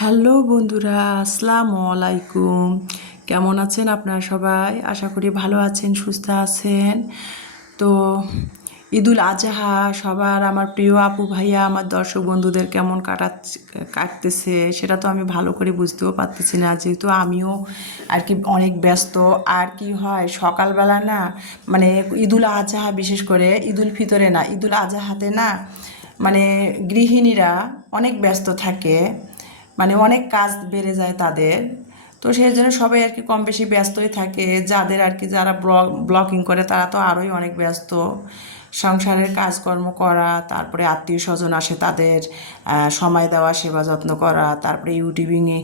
Hello বন্ধুরা, আসসালামু আলাইকুম। কেমন আছেন আপনারা সবাই? আশা করি ভালো আছেন, সুস্থ আছেন। তো ঈদুল আজহা সবার, আমার প্রিয় আপু ভাইয়া, আমার দর্শক বন্ধুদের কেমন কাটতেছে সেটা তো আমি ভালো করে বুঝতেও পারতেছি না, যেহেতু আমিও আর কি অনেক ব্যস্ত। আর কি হয়, সকালবেলা না, মানে ঈদুল আজহা, বিশেষ করে ঈদুল ফিতরে না, ঈদুল আজহাতে না, মানে গৃহিণীরা অনেক ব্যস্ত থাকে, মানে অনেক কাজ বেড়ে যায় তাদের। তো সেই জন্য সবাই আর কি কম বেশি ব্যস্তই থাকে। যাদের আর কি, যারা ব্লগিং করে তারা তো আরোই অনেক ব্যস্ত। সংসারের কাজকর্ম করা, তারপরে আত্মীয় স্বজন আসে তাদের সময় দেওয়া, সেবা যত্ন করা, তারপরে ইউটিউবিংয়ে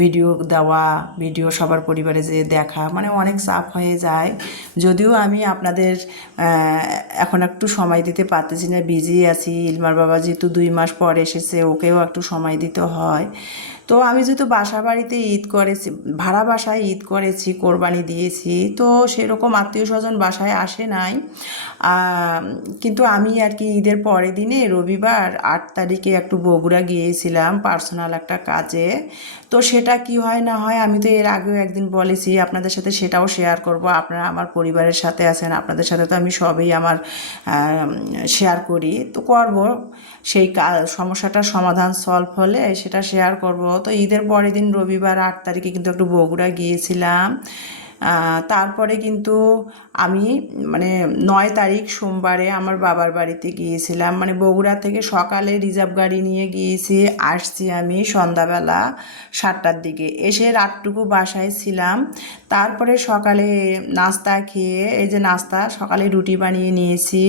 ভিডিও দেওয়া, ভিডিও সবার পরিবারে যে দেখা, মানে অনেক চাপ হয়ে যায়। যদিও আমি আপনাদের এখন একটু সময় দিতে পারতেছি না, বিজি আছি। ইলমার বাবা যেহেতু 2 মাস পর এসেছে, ওকেও একটু সময় দিতে হয়। তো আমি যেহেতু বাসা বাড়িতে ঈদ করেছি, ভাড়া বাসায় ঈদ করেছি, কোরবানি দিয়েছি, তো সেরকম আত্মীয় স্বজন বাসায় আসে নাই। কিন্তু আমি আর কি ঈদের পরের দিনে রবিবার 8 তারিখে একটু বগুড়া গিয়েছিলাম পার্সোনাল একটা কাজে। তো সেটা কি হয় না হয়, আমি তো এর আগেও একদিন বলেছি আপনাদের সাথে, সেটাও শেয়ার করব। আপনারা আমার পরিবারের সাথে আছেন, আপনাদের সাথে তো আমি সবই আমার শেয়ার করি, তো করব। সেই সমস্যাটার সমাধান সলভ হলে সেটা শেয়ার করব। তো ঈদের পরের দিন রবিবার 8 তারিখে কিন্তু একটু বগুড়া গিয়েছিলাম। তারপরে কিন্তু আমি, মানে 9 তারিখ সোমবারে আমার বাবার বাড়িতে গিয়েছিলাম। মানে বগুড়া থেকে সকালে রিজার্ভ গাড়ি নিয়ে গিয়েছি, আসছি আমি সন্ধ্যাবেলা 7টার দিকে, এসে রাতটুকু বাসায় ছিলাম। তারপরে সকালে নাস্তা খেয়ে, এই যে নাস্তা সকালে রুটি বানিয়ে নিয়েছি।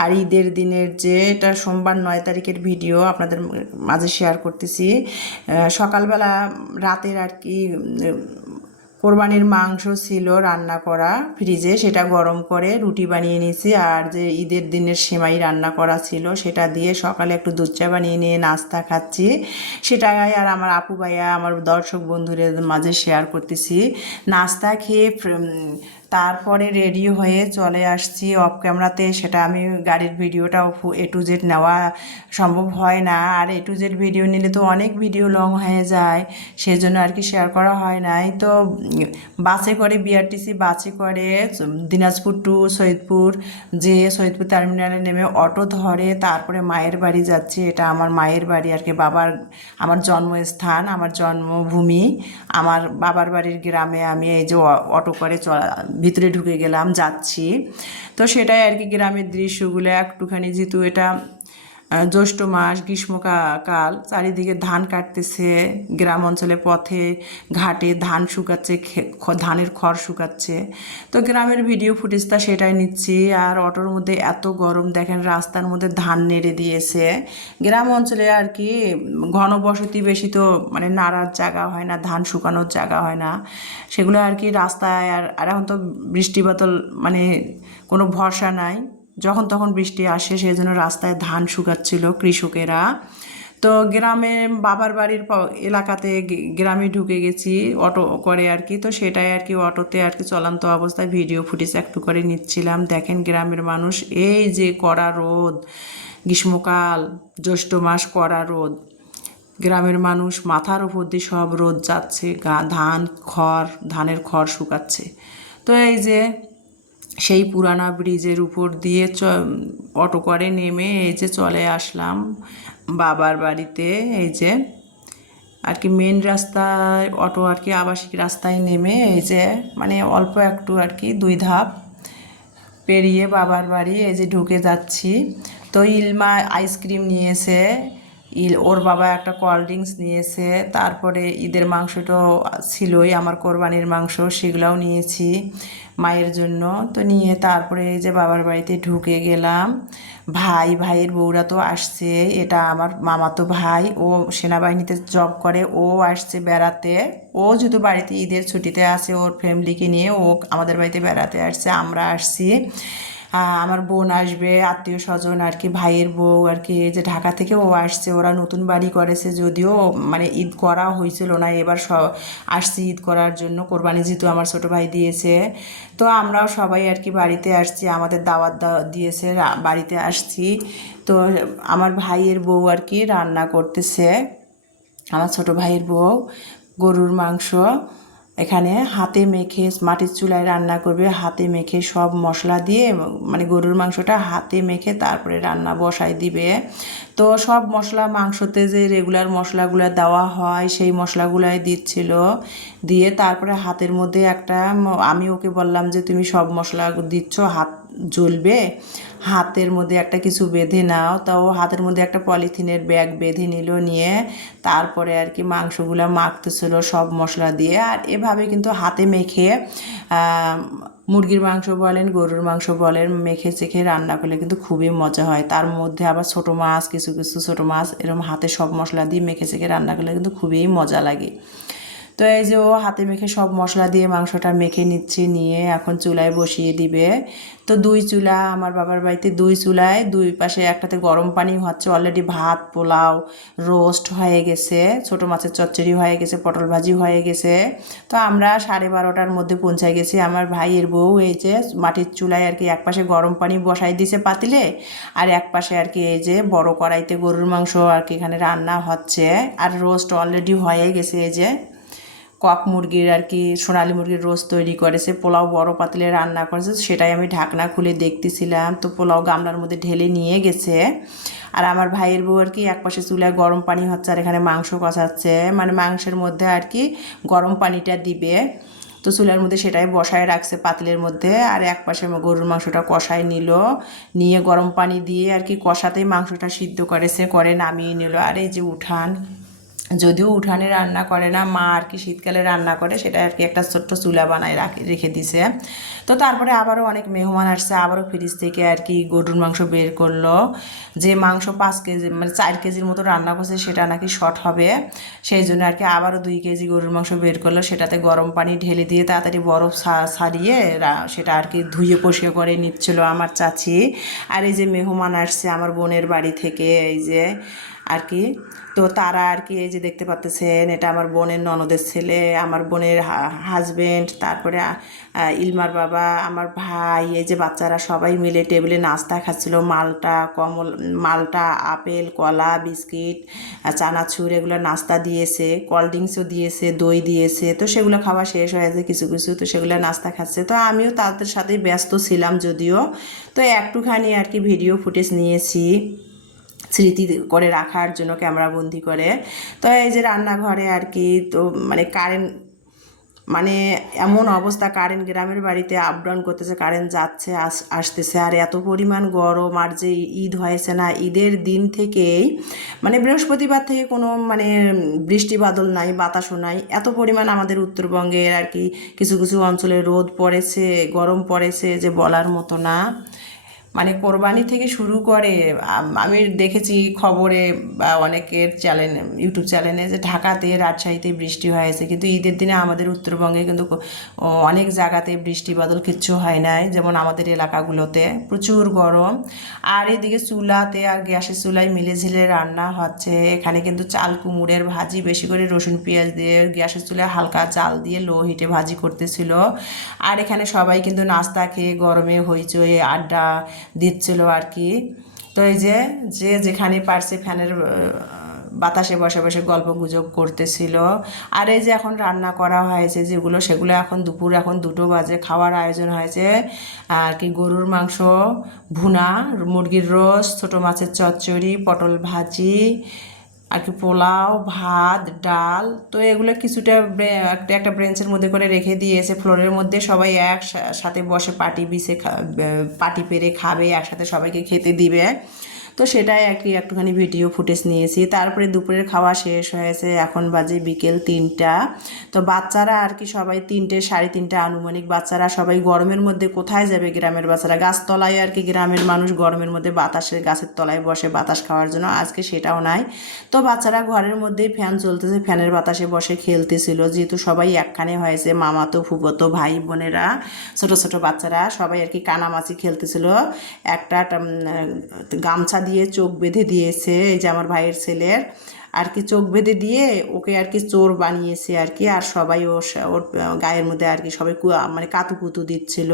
আর ঈদের দিনের যে, এটা সোমবার 9 তারিখের ভিডিও আপনাদের মাঝে শেয়ার করতেছি। সকালবেলা রাতের আর কি কোরবানির মাংস ছিল রান্না করা ফ্রিজে, সেটা গরম করে রুটি বানিয়ে নিয়েছি। আর যে ঈদের দিনের সেমাই রান্না করা ছিল সেটা দিয়ে সকালে একটু দুধ চা বানিয়ে নিয়ে নাস্তা খাচ্ছি। সেটাই আর আমার আপু ভাইয়া, আমার দর্শক বন্ধুদের মাঝে শেয়ার করতেছি। নাস্তা খেয়ে তারপরে রেডি হয়ে চলে আসছি অফ ক্যামেরাতে। সেটা আমি গাড়ির ভিডিওটাও A to Z নেওয়া সম্ভব হয় না, আর A to Z ভিডিও নিলে তো অনেক ভিডিও লং হয়ে যায়, সেজন্য আর কি শেয়ার করা হয় নাই। তো বাসে করে, বিআরটিসি বাসে করে দিনাজপুর টু সৈয়দপুর, যে সৈয়দপুর টার্মিনালে নেমে অটো ধরে তারপরে মায়ের বাড়ি যাচ্ছি। এটা আমার মায়ের বাড়ি আর কি, বাবার, আমার জন্মস্থান, আমার জন্মভূমি, আমার বাবার বাড়ির গ্রামে আমি এই যে অটো করে ভিতরে ঢুকে গেলাম, যাচ্ছি। তো সেটাই আর কি, গ্রামের দৃশ্যগুলো একটুখানি, যেহেতু এটা জ্যৈষ্ঠ মাস, গ্রীষ্মকাল, চারিদিকে ধান কাটতেছে, গ্রাম অঞ্চলে পথে ঘাটে ধান শুকাচ্ছে, ধানের খড় শুকাচ্ছে। তো গ্রামের ভিডিও ফুটেজটা সেটাই নিচ্ছি। আর অটোর মধ্যে এত গরম, দেখেন রাস্তার মধ্যে ধান নেড়ে দিয়েছে। গ্রাম অঞ্চলে আর কি ঘনবসতি বেশি, তো মানে নাড়ার জায়গা হয় না, ধান শুকানোর জায়গা হয় না, সেগুলো আর কি রাস্তায়। আর এখন তো বৃষ্টি বাদল, মানে কোনো ভরসা নাই, যখন তখন বৃষ্টি আসে, সেই জন্য রাস্তায় ধান শুকাচ্ছিল কৃষকেরা। তো গ্রামে বাবার বাড়ির এলাকাতে গ্রামে ঢুকে গেছি অটো করে আর কি। তো সেটাই আর কি, অটোতে আর কি চলন্ত অবস্থায় ভিডিও ফুটেজ একটু করে নিচ্ছিলাম। দেখেন গ্রামের মানুষ, এই যে কড়া রোদ, গ্রীষ্মকাল, জ্যৈষ্ঠ মাস, কড়া রোদ, গ্রামের মানুষ মাথার উপর দিয়ে সব রোদ যাচ্ছে, ধানের খড় শুকাচ্ছে। তো এই যে সেই পুরানা ব্রিজের উপর দিয়ে অটো করে নেমে এই যে চলে আসলাম বাবার বাড়িতে। এই যে আর কি মেন রাস্তায় অটো আর কি, আবাসিক রাস্তায় নেমে এই যে, মানে অল্প একটু আর কি 2 ধাপ পেরিয়ে বাবার বাড়ি এই যে ঢুকে যাচ্ছি। তো ইলমা আইসক্রিম নিয়েছে, ওর বাবা একটা কোল্ড ড্রিঙ্কস নিয়েছে, তারপরে ঈদের মাংসটাও ছিলই, আমার কোরবানির মাংস, সেগুলোও নিয়েছি মায়ের জন্য। তো নিয়ে তারপরে এই যে বাবার বাড়িতে ঢুকে গেলাম। ভাইয়ের বউরা তো আসছে, এটা আমার মামাতো ভাই, ও সেনাবাহিনীতে জব করে, ও আসছে বেড়াতে। ও যেহেতু বাড়িতে ঈদের ছুটিতে আছে, ওর ফ্যামিলিকে নিয়ে ও আমাদের বাড়িতে বেড়াতে আসছে, আমরা আসছি। আমার বোন আসবে, আত্মীয় স্বজন আর কি, ভাইয়ের বউ আর কি, যে ঢাকা থেকে ও আসছে। ওরা নতুন বাড়ি করেছে, যদিও মানে ঈদ করা হয়েছিল না, এবার আসছি ঈদ করার জন্য, কোরবানি যেহেতু আমার ছোটো ভাই দিয়েছে। তো আমরাও সবাই আর কি বাড়িতে আসছি, আমাদের দাওয়াত দিয়েছে, বাড়িতে আসছি। তো আমার ভাইয়ের বউ আর কি রান্না করতেছে, আমার ছোট ভাইয়ের বউ গরুর মাংস এখানে হাতে মেখে মাটির চুলায় রান্না করবে, হাতে মেখে সব মশলা দিয়ে, মানে গরুর মাংসটা হাতে মেখে তারপরে রান্না বসায় দিবে। তো সব মশলা মাংসতে যে রেগুলার মশলাগুলো দেওয়া হয় সেই মশলাগুলাই দিচ্ছিল, দিয়ে তারপরে হাতের মধ্যে একটা, আমি ওকে বললাম যে তুমি সব মশলা দিচ্ছ, হাত জ্বলবে, হাতের মধ্যে একটা কিছু বেঁধে নাও। তাও হাতের মধ্যে একটা পলিথিনের ব্যাগ বেঁধে নিল, নিয়ে তারপরে আর কি মাংসগুলো মাখতেছিল সব মশলা দিয়ে। আর এভাবে কিন্তু হাতে মেখে মুরগির মাংস বলেন গরুর মাংস বলেন মেখে চেখে রান্না করলে কিন্তু খুবই মজা হয়। তার মধ্যে আবার ছোটো মাছ, কিছু কিছু ছোটো মাছ এরকম হাতে সব মশলা দিয়ে মেখে চেখে রান্না করলে কিন্তু খুবই মজা লাগে। তো এই যে ও হাতে মেখে সব মশলা দিয়ে মাংসটা মেখে নিচ্ছে, নিয়ে এখন চুলায় বসিয়ে দিবে। তো দুই চুলা, আমার বাবার বাড়িতে দুই চুলায়, দুই পাশে একটাতে গরম পানি হচ্ছে, অলরেডি ভাত পোলাও রোস্ট হয়ে গেছে, ছোটো মাছের চচ্চড়ি হয়ে গেছে, পটল ভাজি হয়ে গেছে। তো আমরা 12:30টার মধ্যে পৌঁছায় গেছি। আমার ভাইয়ের বউ এই যে মাটির চুলায় আর কি এক পাশে গরম পানি বসাই দিছে পাতিলে, আর এক পাশে আর কি এই যে বড় কড়াইতে গরুর মাংস আর কি এখানে রান্না হচ্ছে, আর রোস্ট অলরেডি হয়ে গেছে। এই যে কক মুরগির আর কি সোনালি মুরগির রোস্ট তৈরি করেছে, পোলাও বড় পাতিলে রান্না করেছে, সেটাই আমি ঢাকনা খুলে দেখতেছিলাম। তো পোলাও গামলার মধ্যে ঢেলে নিয়ে গেছে। আর আমার ভাইয়ের বউ আর কি একপাশে চুলায় গরম পানি হচ্ছে, আর এখানে মাংস কষাচ্ছে, মানে মাংসের মধ্যে আর কি গরম পানিটা দিবে। তো চুলার মধ্যে সেটাই বসায় রাখছে পাতিলের মধ্যে, আর এক পাশে গরুর মাংসটা কষায় নিল, নিয়ে গরম পানি দিয়ে আর কি কষাতেই মাংসটা সিদ্ধ করেছে, করে নামিয়ে নিল। আর এই যে উঠান, যদিও উঠানে রান্না করে না মা, আর কি শীতকালে রান্না করে, সেটা আর কি একটা ছোট্ট চুলা বানায় রেখে দিছে। তো তারপরে আবারও অনেক মেহমান আসছে, আবারও ফ্রিজ থেকে আর কি গরুর মাংস বের করলো। যে মাংস 5 কেজি মানে 4 কেজির মতো রান্না করছে সেটা নাকি শর্ট হবে, সেই জন্য আর কি আবারও 2 কেজি গরুর মাংস বের করলো, সেটাতে গরম পানি ঢেলে দিয়ে তাড়াতাড়ি বরফ ছাড়িয়ে সেটা আর কি ধুয়ে পরিষ্কার করে নিচ্ছিল আমার চাচি। আর এই যে মেহমান আসছে আমার বোনের বাড়ি থেকে, এই যে আর কি, তো তারা আর কি এই যে দেখতে পাচ্ছেন, এটা আমার বোনের ননদের ছেলে, আমার বোনের হাজবেন্ড, তারপরে ইলমার বাবা, আমার ভাই, এই যে বাচ্চারা সবাই মিলে টেবিলে নাস্তা খাচ্ছিল। মালটা আপেল কলা বিস্কিট চানাচুর এগুলো নাস্তা দিয়েছে, কোল্ড ড্রিঙ্কসও দিয়েছে, দই দিয়েছে। তো সেগুলো খাওয়া শেষ হয়েছে কিছু কিছু, তো সেগুলো নাস্তা খাচ্ছে। তো আমিও তাদের সাথে ব্যস্ত ছিলাম যদিও, তো একটুখানি আর কি ভিডিও ফুটেজ নিয়েছি স্মৃতি করে রাখার জন্য, ক্যামেরাবন্দি করে। তো এই যে রান্নাঘরে আর কি, তো মানে কারেন্ট, মানে এমন অবস্থা, কারেন্ট গ্রামের বাড়িতে আপ ডাউন করতেছে, কারেন্ট যাচ্ছে আসতেছে, আর এত পরিমাণ গরম। আর যে ঈদ হয়েছে না, ঈদের দিন থেকেই মানে বৃহস্পতিবার থেকে কোনো মানে বৃষ্টি বাদল নাই, বাতাসও নাই, এত পরিমাণ আমাদের উত্তরবঙ্গের আর কি কিছু কিছু অঞ্চলে রোদ পড়েছে, গরম পড়েছে যে বলার মতো না। মানে কোরবানি থেকে শুরু করে আমি দেখেছি খবরে বা অনেকের চ্যানেল, ইউটিউব চ্যানেলে, যে ঢাকাতে রাজশাহীতে বৃষ্টি হয়েছে, কিন্তু ঈদের দিনে আমাদের উত্তরবঙ্গে কিন্তু অনেক জায়গাতে বৃষ্টি বাদল কিচ্ছু হয় নাই, যেমন আমাদের এলাকাগুলোতে প্রচুর গরম। আর এদিকে চুলাতে আর গ্যাসের চুলায় মিলে ঝিলে রান্না হচ্ছে। এখানে কিন্তু চাল কুমড়ের ভাজি বেশি করে রসুন পেঁয়াজ দিয়ে গ্যাসের চুলায় হালকা চাল দিয়ে লো হিটে ভাজি করতেছিল। আর এখানে সবাই কিন্তু নাস্তা খেয়ে গরমে হইচই আড্ডা দিচ্ছিল আর কি। তো এই যে যে যেখানে পারছে ফ্যানের বাতাসে বসে বসে গল্প গুজব করতেছিল। আর এই যে এখন রান্না করা হয়েছে যেগুলো, সেগুলো এখন দুপুর, এখন 2টো বাজে, খাওয়ার আয়োজন হয়েছে আর কি গরুর মাংস ভুনা, মুরগির রোস্ট, ছোটো মাছের চচ্চড়ি, পটল ভাজি আর কি, পোলাও, ভাত, ডাল। তো এগুলো কিছুটা একটা ব্রেঞ্চের মধ্যে করে রেখে দিয়েছে ফ্লোরের মধ্যে, সবাই একসাথে বসে পাটি বিছে পাটি পেরে খাবে, একসাথে সবাইকে খেতে দিবে। তো সেটাই আর কি একটুখানি ভিডিও ফুটেজ নিয়েছি। তারপরে দুপুরের খাওয়া শেষ হয়েছে, এখন বাজে বিকেল 3টা। তো বাচ্চারা আর কি সবাই 3টে 3:30 আনুমানিক, বাচ্চারা সবাই গরমের মধ্যে কোথায় যাবে, গ্রামের বাচ্চারা গাছতলায় আর কি, গ্রামের মানুষ গরমের মধ্যে বাতাসের গাছের তলায় বসে বাতাস খাওয়ার জন্য, আজকে সেটাও নাই। তো বাচ্চারা ঘরের মধ্যেই ফ্যান চলতেছে, ফ্যানের বাতাসে বসে খেলতেছিল, যেহেতু সবাই একখানে হয়েছে, মামাতো ফুফতো ভাই বোনেরা, ছোট ছোট বাচ্চারা সবাই আর কি কানামাছি খেলতেছিল। একটা গামছা দিয়ে চোখ বেঁধে দিয়েছে এই যে আমার ভাইয়ের ছেলের, আর কি চোখ বেঁধে দিয়ে ওকে আর কি চোর বানিয়েছে আর কি। আর সবাই ওর গায়ের মধ্যে আর কি সবাই মানে কাতুকুতু দিচ্ছিল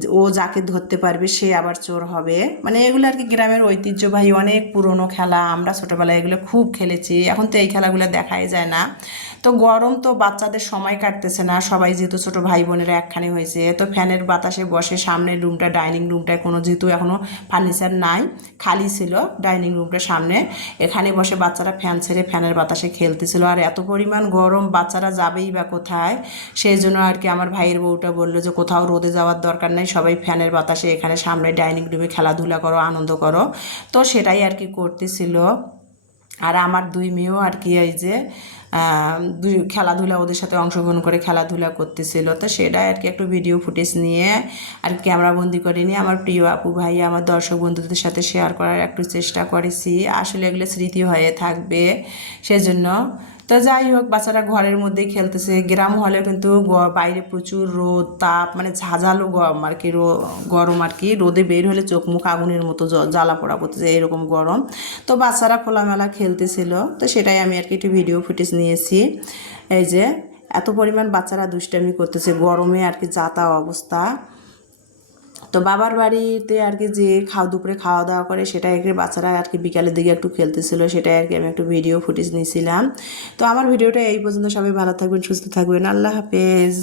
যে ও যাকে ধরতে পারবে সে আবার চোর হবে। মানে এগুলো আর কি গ্রামের ঐতিহ্যবাহী অনেক পুরনো খেলা, আমরা ছোটোবেলায় এগুলো খুব খেলেছি, এখন তো এই খেলাগুলো দেখাই যায় না। তো গরম তো বাচ্চাদের সময় কাটতেছে না, সবাই যেহেতু ছোটো ভাই বোনেরা একখানে হয়েছে, তো ফ্যানের বাতাসে বসে সামনের রুমটা ডাইনিং রুমটায় কোনো যেহেতু এখনও ফার্নিচার নাই, খালি ছিল ডাইনিং রুমটার সামনে, এখানে বসে বাচ্চারা ফ্যান ছেড়ে ফ্যানের বাতাসে খেলতেছিল। আর এত পরিমাণ গরম, বাচ্চারা যাবেই বা কোথায়, সেই জন্য আর কি আমার ভাইয়ের বউটা বললো যে কোথাও রোদে যাওয়ার দরকার নেই, সবাই ফ্যানের বাতাসে এখানে সামনে ডাইনিং রুমে খেলাধুলা করো, আনন্দ করো। তো সেটাই আর কি করতেছিল। আর আমার দুই মেয়েও আর কি এই যে দুই খেলাধুলা ওদের সাথে অংশগ্রহণ করে খেলাধুলা করতেছিল। তো সেটাই আর কি একটু ভিডিও ফুটেজ নিয়ে আর ক্যামেরাবন্দি করে নিয়ে আমার প্রিয় আপু ভাই আমার দর্শক বন্ধুদের সাথে শেয়ার করার একটু চেষ্টা করেছি। আসলে এগুলো স্মৃতি হয়ে থাকবে সেজন্য। তো যাই হোক, বাচ্চারা ঘরের মধ্যেই খেলতেছে। গ্রাম হলে কিন্তু বাইরে প্রচুর রোদ তাপ, মানে ঝাঁঝালো গরম আর কি, গরম আর কি, রোদে বের হলে চোখ মুখ আগুনের মতো জ্বালা পোড়া করতেছে, এরকম গরম। তো বাচ্চারা খোলামেলা খেলতেছিল, তো সেটাই আমি আর কি একটু ভিডিও ফুটেজ নিয়েছি। এই যে এত পরিমাণ বাচ্চারা দুষ্টামি করতেছে গরমে আর কি, যা তা অবস্থা। তো বাবার বাড়িতে আর কি যে দুপুরে খাওয়া দাওয়া করে সেটাই আর কি বাচ্চারা আর কি বিকালের দিকে একটু খেলতেছিল, সেটাই আর কি আমি একটু ভিডিও ফুটেজ নিয়েছিলাম। তো আমার ভিডিওটা এই পর্যন্ত, সবাই ভালো থাকবেন, সুস্থ থাকবেন, আল্লাহ হাফেজ।